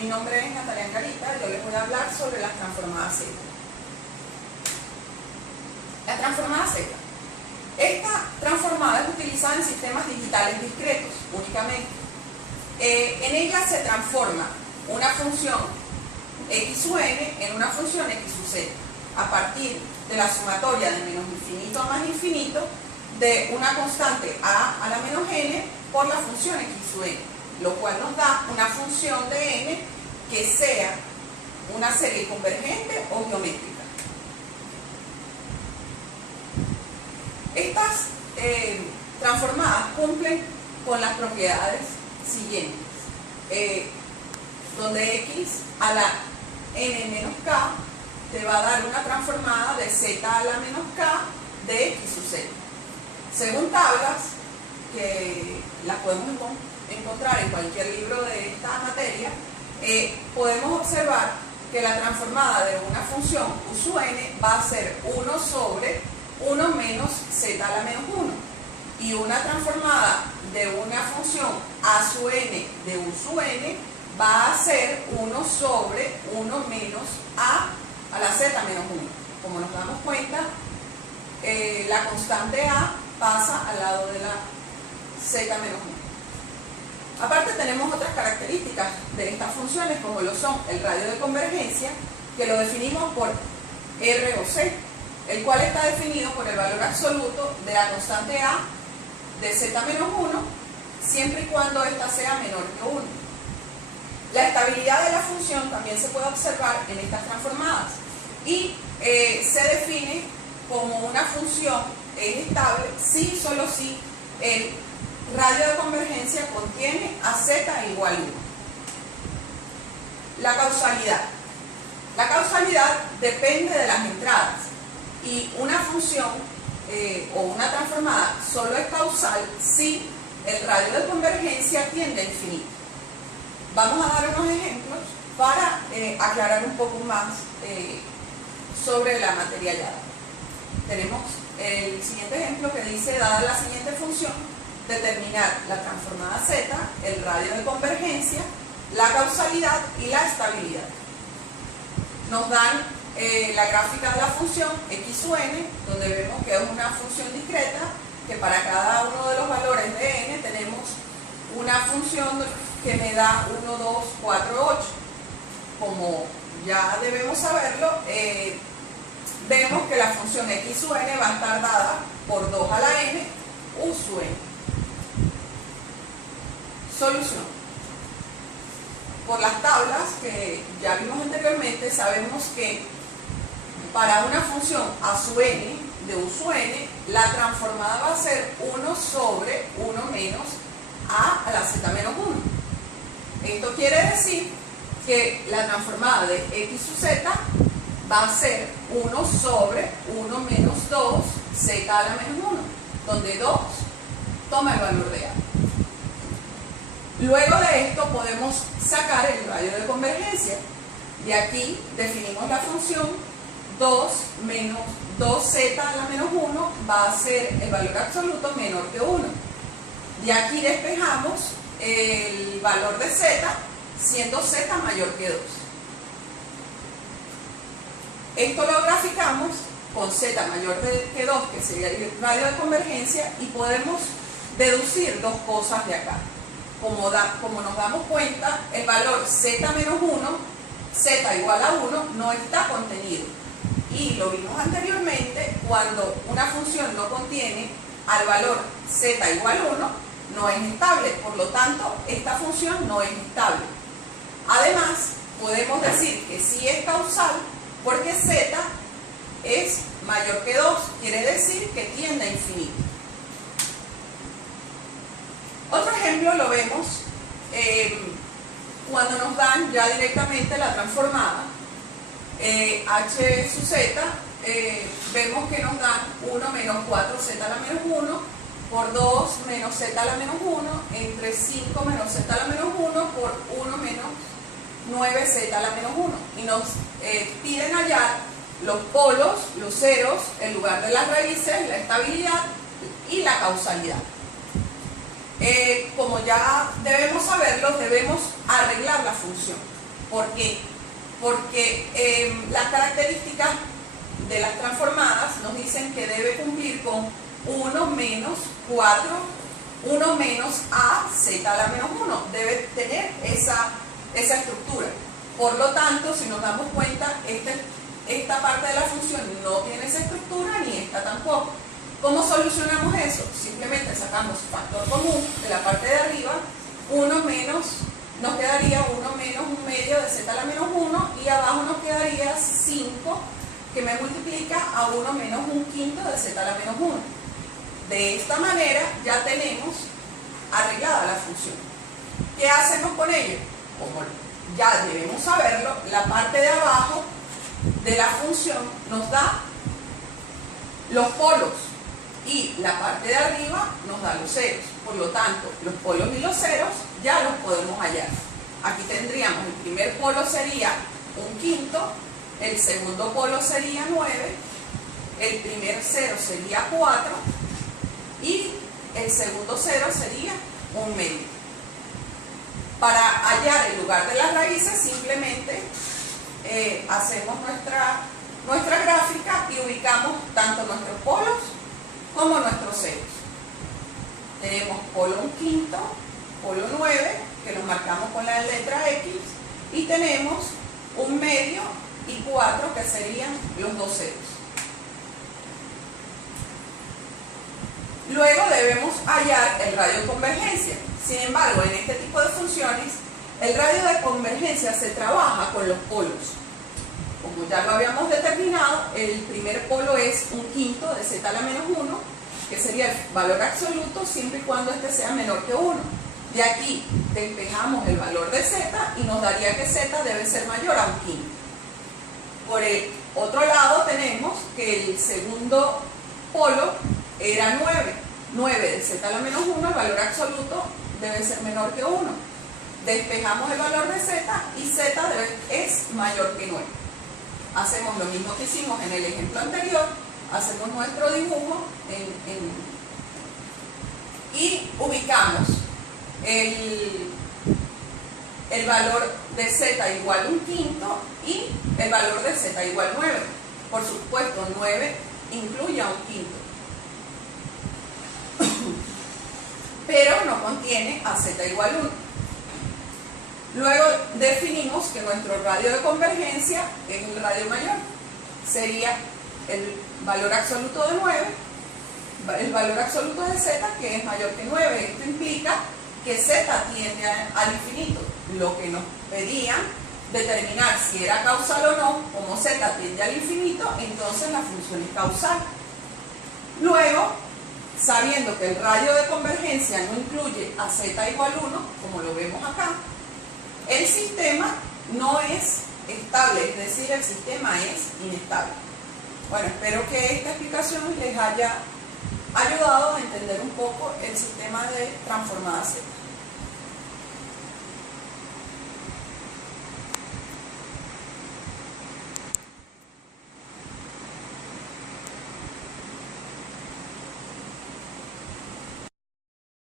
mi nombre es Natalia Angarita y yo les voy a hablar sobre las transformadas Z. La transformada Z. Esta transformada es utilizada en sistemas digitales discretos únicamente. En ella se transforma una función x sub n en una función x sub z a partir de la sumatoria de menos infinito a más infinito de una constante a la menos n por la función x sub n, lo cual nos da una función de n que sea una serie convergente o geométrica. Estas transformadas cumplen con las propiedades siguientes, donde x a la n menos k te va a dar una transformada de z a la menos k de x sub z. Según tablas, que las podemos encontrar en cualquier libro de esta materia, podemos observar que la transformada de una función u sub n va a ser 1 sobre 1 menos z a la menos 1, y una transformada de una función a sub n de u sub n va a ser 1 sobre 1 menos a la z menos 1. Como nos damos cuenta, la constante a pasa al lado de la z menos 1. Aparte tenemos otras características de estas funciones, como lo son el radio de convergencia, que lo definimos por R o C, el cual está definido por el valor absoluto de la constante a de z menos 1, siempre y cuando ésta sea menor que 1. La estabilidad de la función también se puede observar en estas transformadas y se define como una función es estable si, solo si el radio de convergencia contiene a z igual a 1. La causalidad. La causalidad depende de las entradas, y una función o una transformada solo es causal si el radio de convergencia tiende a infinito. Vamos a dar unos ejemplos para aclarar un poco más sobre la materia ya dada. Tenemos el siguiente ejemplo que dice: dada la siguiente función, determinar la transformada z, el radio de convergencia, la causalidad y la estabilidad. Nos dan la gráfica de la función x sub n, donde vemos que es una función discreta, que para cada uno de los valores de n tenemos una función que me da 1, 2, 4, 8. Como ya debemos saberlo, vemos que la función x sub n va a estar dada por 2 a la n u sub n. Solución. Por las tablas que ya vimos anteriormente, sabemos que para una función a sub n de u sub n, la transformada va a ser 1 sobre 1 menos a la z menos 1. Esto quiere decir que la transformada de x sub z va a ser 1 sobre 1 menos 2 z a la menos 1, donde 2 toma el valor de a. Luego de esto podemos sacar el radio de convergencia. De aquí definimos la función 2 menos 2z a la menos 1 va a ser el valor absoluto menor que 1. De aquí despejamos el valor de z, siendo z mayor que 2. Esto lo graficamos con z mayor que 2, que sería el radio de convergencia, y podemos deducir dos cosas de acá. Como nos damos cuenta, el valor z menos 1, z igual a 1, no está contenido. Y lo vimos anteriormente, cuando una función no contiene al valor z igual a 1, no es estable. Por lo tanto, esta función no es estable. Además, podemos decir que sí es causal porque z es mayor que 2, quiere decir que tiende a infinito. Otro ejemplo lo vemos cuando nos dan ya directamente la transformada h sub z, vemos que nos dan 1 menos 4z a la menos 1 por 2 menos z a la menos 1 entre 5 menos z a la menos 1 por 1 menos 9z a la menos 1, y nos piden hallar los polos, los ceros, en lugar de las raíces, la estabilidad y la causalidad. Como ya debemos saberlo, debemos arreglar la función. ¿Por qué? Porque las características de las transformadas nos dicen que debe cumplir con 1 menos 4, 1 menos a z a la menos 1. Debe tener esa estructura. Por lo tanto, si nos damos cuenta, esta parte de la función no tiene esa estructura, ni esta tampoco. ¿Cómo solucionamos eso? Simplemente sacamos factor común de la parte de arriba, 1 menos, nos quedaría 1 menos 1 medio de z a la menos 1, y abajo nos quedaría 5, que me multiplica a 1 menos 1 quinto de z a la menos 1. De esta manera ya tenemos arreglada la función. ¿Qué hacemos con ello? Como ya debemos saberlo, la parte de abajo de la función nos da los polos y la parte de arriba nos da los ceros. Por lo tanto, los polos y los ceros ya los podemos hallar. Aquí tendríamos: el primer polo sería 1 quinto, el segundo polo sería 9, el primer cero sería 4 y el segundo cero sería 1 medio. Para hallar el lugar de las raíces, simplemente hacemos nuestra gráfica y ubicamos tanto nuestros polos como nuestros ceros. Tenemos polo 1 quinto, polo 9, que los marcamos con la letra X, y tenemos 1 medio y 4, que serían los dos ceros. Luego debemos hallar el radio de convergencia. Sin embargo, en este tipo de funciones, el radio de convergencia se trabaja con los polos. Como ya lo habíamos determinado, el primer polo es 1 quinto de z a la menos 1, que sería el valor absoluto siempre y cuando este sea menor que 1. De aquí despejamos el valor de z y nos daría que z debe ser mayor a 1 quinto. Por el otro lado tenemos que el segundo polo era 9. 9 de z a la menos 1, el valor absoluto debe ser menor que 1. Despejamos el valor de z y z es mayor que 9. Hacemos lo mismo que hicimos en el ejemplo anterior, hacemos nuestro dibujo y ubicamos el valor de z igual a 1 quinto y el valor de z igual a 9. Por supuesto, 9 incluye a 1 quinto, pero no contiene a z igual a 1. Luego definimos que nuestro radio de convergencia es el radio mayor. Sería el valor absoluto de 9, el valor absoluto de z, que es mayor que 9. Esto implica que z tiende al infinito. Lo que nos pedían determinar si era causal o no, como z tiende al infinito, entonces la función es causal. Luego, sabiendo que el radio de convergencia no incluye a z igual a 1, como lo vemos acá, el sistema no es estable, es decir, el sistema es inestable. Bueno, espero que esta explicación les haya ayudado a entender un poco el sistema de transformadas Z.